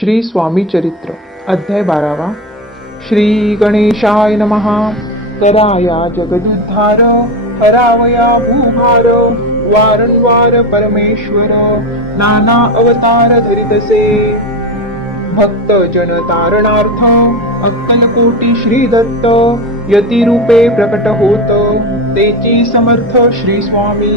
श्री स्वामी चरित्र अध्याय 12 श्री गणेशाय नमः। कराया जगदुद्धार, हरावया भूभार, वारंवार परमेश्वर, नाना अवतार धरितसे। भक्त जन तारणार्थ, अक्कलकोटी श्री दत्त, यती रूपे प्रकट होत, तेची समर्थ श्री स्वामी।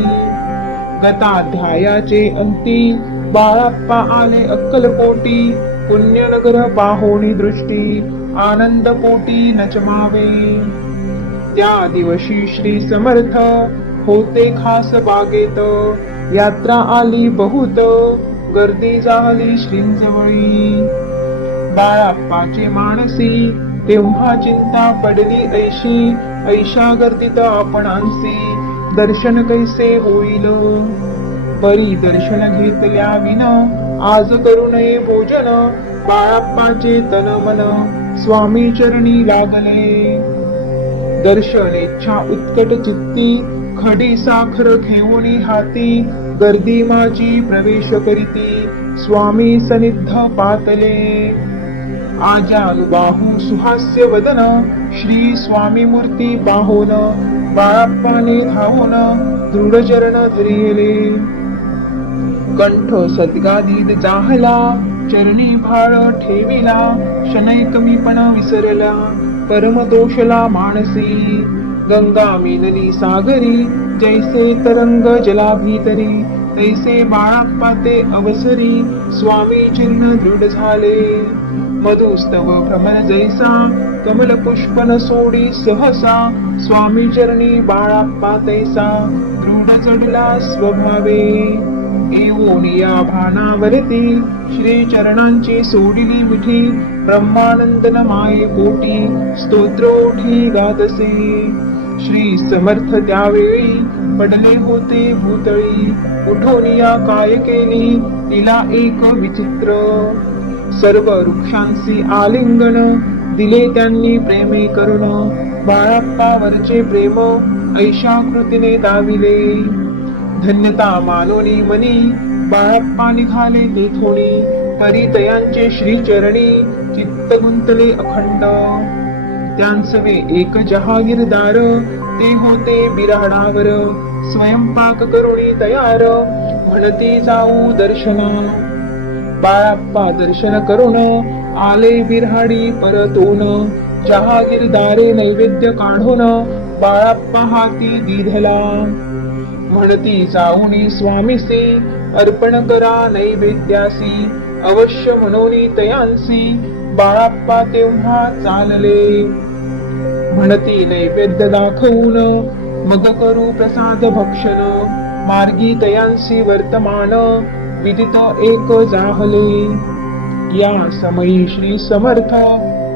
गताध्यायाचे अंती, बाळाप्पा आले अक्कलकोटी, पुण्यनगर पाहोनी दृष्टी, आनंद पोटी नचमावे। त्या दिवशी श्री समर्थ होते खास बागेत, यात्रा आली बहुत, गर्दी झाली श्रींजवळी। बाळाप्पाचे मानसी तेव्हा चिंता पडली ऐशी, ऐशा गर्दीत आपणांसी दर्शन कैसे होईल। परी दर्शन घेतल्या विन, आज करू नये भोजन, बाळाप्पाचे तन मन स्वामी चरणी लागले। दर्शनेच्छा उत्कट चित्ती, खडी साखर घेऊनी हाती, गर्दी माझी प्रवेश करीती, स्वामी सनिध पातले। आजानुबाहू सुहास्य वदन, श्री स्वामी मूर्ती पाहोन, बाळाप्पाने धावून दृढ चरण धरिले। कंठ सद्गादीत जाहला, चरणी भाळ ठेविला, शनैकमीपण विसरला, परम दोषला मानसी। गंगा मिनली सागरी, जैसे तरंग जलाभीतरी, तैसे बाळाप्पा ते अवसरी, स्वामी चिन्ह दृढ झाले। मधुस्तव भ्रमण जैसा, कमल पुष्पन सोडी सहसा, स्वामी चरणी बाळाप्पा तैसा, दृढ चढला स्वभावे। येऊनिया भानावरती, श्री चरणांची सोडिली मिठी, ब्रह्मानंदन माये पोटी, स्तोत्रोठी गातसे। श्री समर्थ त्यावेळी पडले होते भूतळी, उठोनिया काय केली तिला एक विचित्र। सर्व वृक्षांसी आलिंगन, दिले त्यांनी प्रेमे करुण, बाळाप्पावरचे प्रेम ऐशा कृतीने दाविले। धन्यता मानोनी मनी, बाळाप्पा निघाले तेथोनी, परितयांचे श्री चरणी चित्त गुंतले अखंड। त्यांचवे एक जहागीरदार, ते होते बिराडावर, स्वयंपाक करुणी तयार, म्हणती जाऊ दर्शना। बाळाप्पा दर्शन करून आले बिऱ्हाडी परतून, जहागीरदारे नैवेद्य काढून, बाळाप्पा हाती दिधला। म्हणती जाऊनी स्वामीसी, अर्पण करा नैवेद्यासी, अवश्य मनोनी तयांसी, बाळाप्पा तेव्हा चालले। म्हणती नैवेद्य दाखवून, मग करू प्रसाद भक्षण, मार्गी तयांसी वर्तमान, विदित एक जाहले। या समयी श्री समर्थ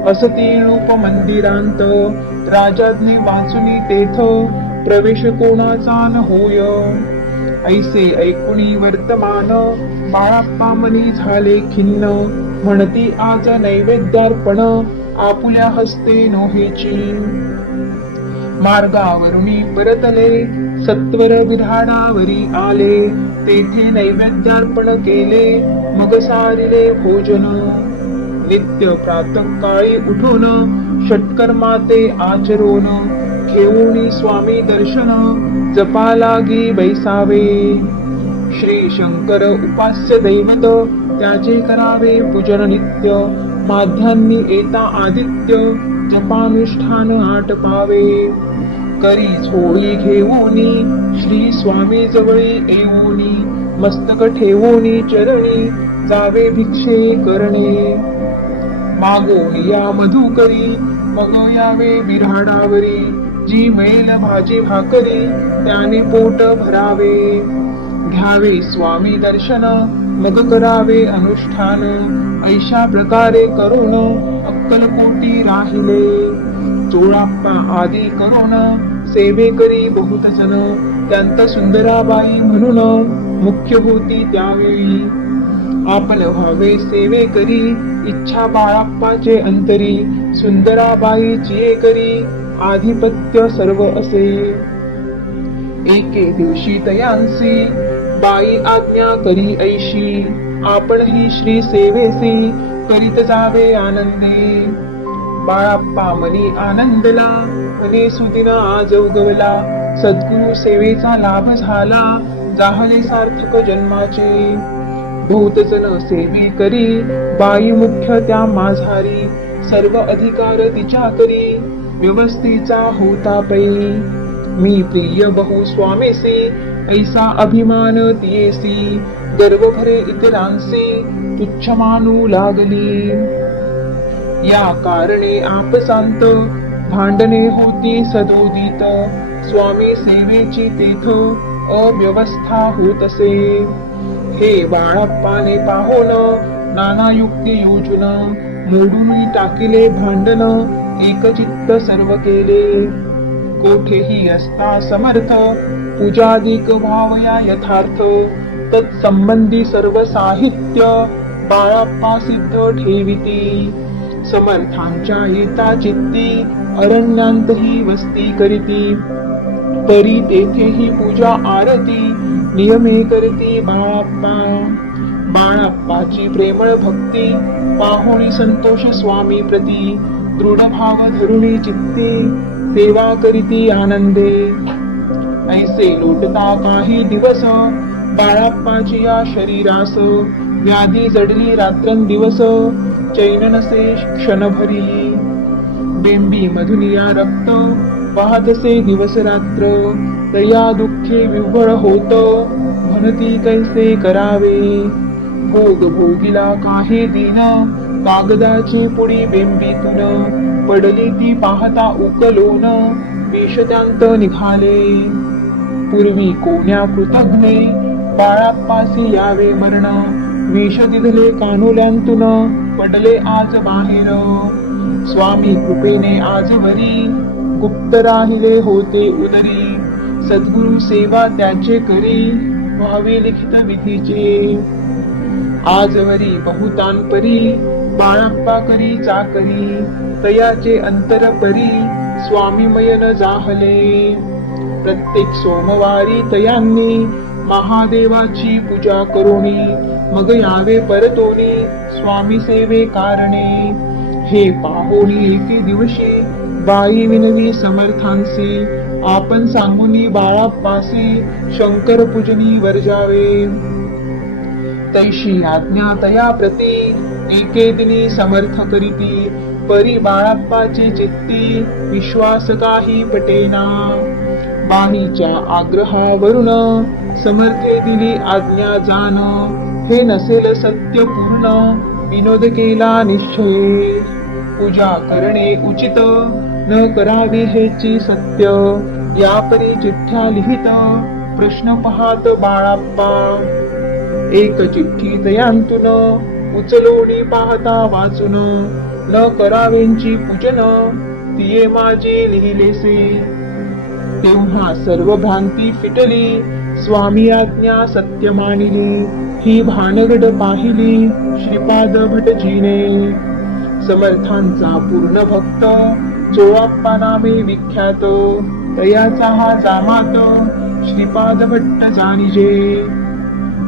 असती रूप मंदिरांत, राजाज्ञे वाचुनी तेथ, प्रवेश कोणाचा न होय। ऐसे ऐकुनी वर्तमान, बाळाप्पा मनी झाले खिन्न, म्हणती आज नैवेद्यार्पण, आपुल्या हस्ते नोहेची। मार्गावरुनी परतले, सत्वर बिऱ्हाडावरी आले, तेथे नैवेद्यार्पण केले, मग सारिले भोजन। नित्य प्रातःकाळी उठून, षट्कर्माते आचरून, घेऊनी स्वामी दर्शन, जपा लागी बैसावे। श्री शंकर उपास्य दैवत, त्याचे करावे पूजन नित्य, माध्यान्नी येता आदित्य, जपानुष्ठान आटपावे। करी झोळी घेऊनी, श्री स्वामी जवळी येऊनी, मस्तक ठेवूनी चरणी, जावे भिक्षे करणे। मागोनी या मधुकरी, मग यावे बिऱ्हाडावरी, जी मिळेल भाजी भाकरी, त्याने पोट भरावे। घ्यावे स्वामी दर्शन, मग करावे अनुष्ठान, ऐशा प्रकारे करून अक्कलकोटी राहिले। चोळाप्पा आदी करून, सेवे करी बहुत जन, त्यांत सुंदराबाई म्हणून मुख्य होती त्यावेळी। आपण व्हावे सेवे करी, इच्छा बाळाप्पाचे अंतरी, सुंदराबाईची करी, आधिपत्य सर्व असे। एके दिवशी तयांसी, बाई आज्ञा करी ऐशी, आपणही श्री सेवेसी करीत जावे आनंदी. बाळाप्पा मनी आनंदला, मने सुदिन आज उगवला. सद्गुरु सेवेचा लाभ झाला, जाहले सार्थक जन्माचे. बहुत जन सेवी करी, बाई मुख्य त्या माझारी. सर्व अधिकार तिच्या करी, व्यवस्थेचा होता पै. मी प्रिय बहु स्वामीसी, ऐसा अभिमान तियेसी. गर्व भरे इतरांसी, तुच्छ मानू लागली. या कारणे आपसांत, भांडणे होती सदोदित. स्वामी सेवेची तेथ, अव्यवस्था होत असे. हे बाळाप्पाने पाहोन, नाना युक्ती योजून. मोडून टाकिले भांडण, एकचित्त सर्व केले. कोठेही असता समर्थ, पूजादिक भावया यथार्थ. तत्संबंधी सर्व साहित्य, बाळाप्पा सिद्ध ठेविती. समर्थांच्या येता चित्ती, अरण्यांतही वस्ती करीती. परी तेथेही पूजा आरती, नियमे करती बाळाप्पा. बाळाप्पाची प्रेमळ भक्ती, पाहुणी संतोष स्वामी प्रती. दृढ भाव धरुणी चित्ती, सेवा करीती आनंदे. ऐसे लोटता काही दिवस, बाळाप्पाची या शरीरास. व्याधी जडली रात्रंदिवस, चैन नसे क्षणभरी. बेंबी मधून या रक्त, वाहतसे दिवस रात्र. तया दुःखे विव्हळ होत, म्हणती कैसे करावे. भोग भोगिला काही दिन, कागदाची पुडी बेंबीतून. पडली ती पाहता उकलोन, विष त्यांत निघाले. पूर्वी कोण्या कृतज्ञे, बाळाप्पासी यावे मरण. विष दिधले कानुल्यांतून, पडले आज बाहेर. स्वामी कृपेने आजवरी, गुप्त राहिले होते उदरी. सद्गुरु सेवा त्याचे करी, व्हावे लिखित विधीचे. आजवरी बहुतांपरी, बाळाप्पा करी चाकरी. तयाचे अंतर परी, स्वामीमयन जाहले. प्रत्येक सोमवारी तयांनी, महादेवाची पूजा करोनी. मग यावे परतोनी, स्वामी सेवे कारणे. हे पाहोनी एके दिवशी, बाई विनवी समर्थांसी. आपण सांगुनी बाळाप्पासी, शंकर पूजनी वर्जावे. तैशी आज्ञा तया प्रती, एके दिनी समर्थ करीती. परी बाळाप्पाची चित्ती, विश्वास काही पटेना. बाईच्या आग्रहावरून, समर्थे दिली आज्ञा जाण. हे नसेल सत्य पूर्ण, विनोद केला निश्चय. पूजा करणे उचित, न करावी हेची सत्य. या परी चिठ्ठ्या लिहित, प्रश्न पाहात बाळाप्पा. एक चिठ्ठी तयांतून, उचलोनी पाहता वाचून. न करावेंची पूजन, तिये माझी लिहिलेसे. तेव्हा सर्व भ्रांती फिटली, स्वामी आज्ञा सत्य मानिली. ही भानगड पाहिली, श्रीपाद भटजीने. समर्थांचा पूर्ण भक्त, चोळाप्पा नामे विख्यात. तयाचा हा जामात, श्रीपाद भट्ट जाणिजे.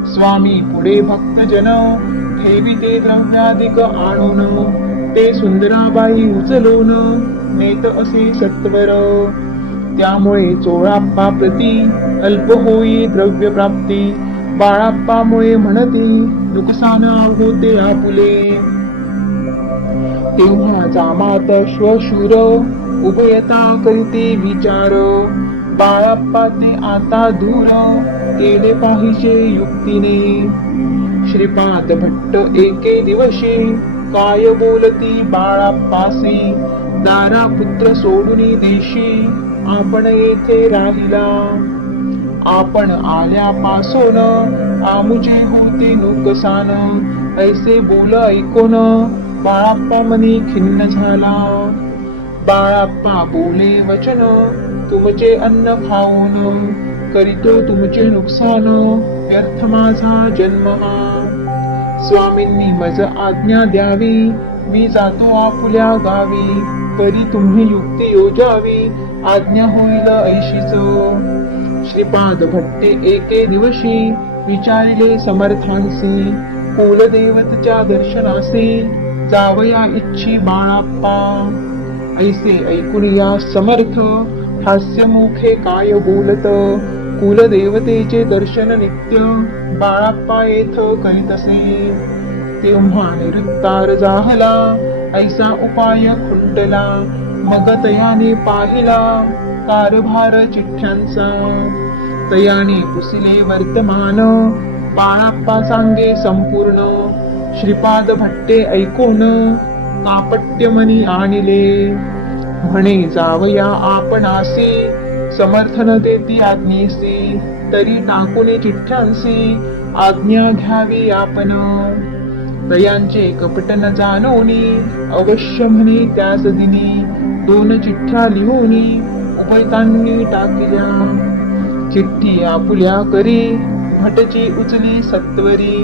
स्वामी पुढे भक्तजन, ठेविते द्रव्यादिक आणून. ते सुंदराबाई उचलून, नेत असे सत्वर. त्यामुळे चोळाप्पा प्रती, अल्प होई द्रव्य प्राप्ती. बाळाप्पामुळे म्हणती, नुकसान होते आपुले. तेव्हा जामात श्वशूर, उभयता करीते विचार. बाळाप्पा ते आता दूर, केले पाहिजे युक्तीने. श्रीपाद भट्ट एके दिवशी, काय बोलती बाळाप्पासी. दारा पुत्र सोडून देशी, आपण येथे राहिला. आपण आल्यापासून, आमुचे होते नुकसान. ऐसे बोल ऐकून, बाळाप्पा मनी खिन्न झाला. बाळाप्पा बोले वचन, तुमचे अन्न खाऊन. करीतो तुमचे नुकसान, व्यर्थ माझा जन्म हा. स्वामींनी मज आज्ञा द्यावी, मी जातो आपुल्या गावी. परी तुम्ही युक्ती योजावी, आज्ञा होईल ऐशीच. श्रीपाद भट्टे एके दिवशी, विचारिले समर्थांसी. कुलदैवतच्या दर्शनासे जावया इच्छी बाळाप्पा. ऐसे ऐकून या समर्थ हास्यमुखे काय बोलत. कुलदेवतेचे दर्शन नित्य बाळाप्पा येथ करीतसे. तेव्हा निरुत्तार जाहला ऐसा उपाय खुंटला. मग तयाने पाहिला कारभार चिठ्ठ्यांचा. तयाने पुसिले वर्तमान बाळाप्पा सांगे संपूर्ण. श्रीपाद भट्टे ऐकून कापट्य मनी आणिले. म्हणे जावया आपणासी समर्थन देती आज्ञेसी. तरी टाकून चिठ्ठ्यांसी आज्ञा घ्यावी आपण. तयांचे कपट न जाणोनी अवश्य म्हणे त्याच दिनी. 2 चिठ्ठ्या लिहूनी उभयतांनी टाकिल्या. चिठ्ठी आपुल्या करी भटची उचली सत्वरी.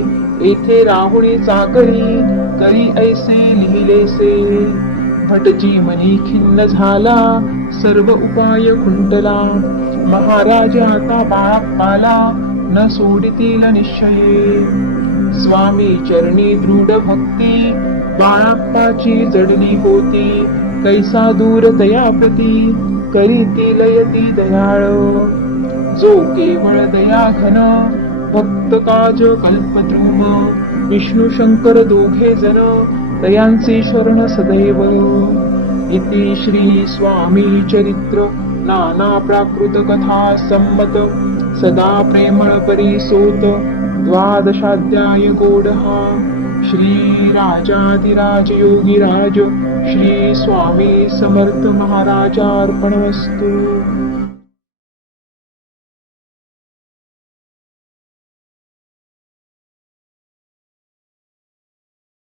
येथे राहुणी चाकरी करी ऐसे लिहिलेसे. भटजी मनी खिन्न झाला सर्व उपाय खुंटला. महाराज आता बाळाप्पाला न सोडितील निश्चये. स्वामी चरणी दृढ भक्ती बाळाप्पाची जडली होती. कैसा दूर दयाप्रती करीतील यती दयाळ. जो केवळ दया घन भक्त काज कल्पद्रुम. विष्णू शंकर दोघे जन तयांचे शरण सदैव. इति श्री स्वामी चरित्र नाना प्राकृत कथा संमत सदा प्रेमळ परिसोत. 12 गोडहा. श्री राजाधिराज योगीराज श्री स्वामी समर्थ महाराजार्पणमस्तु.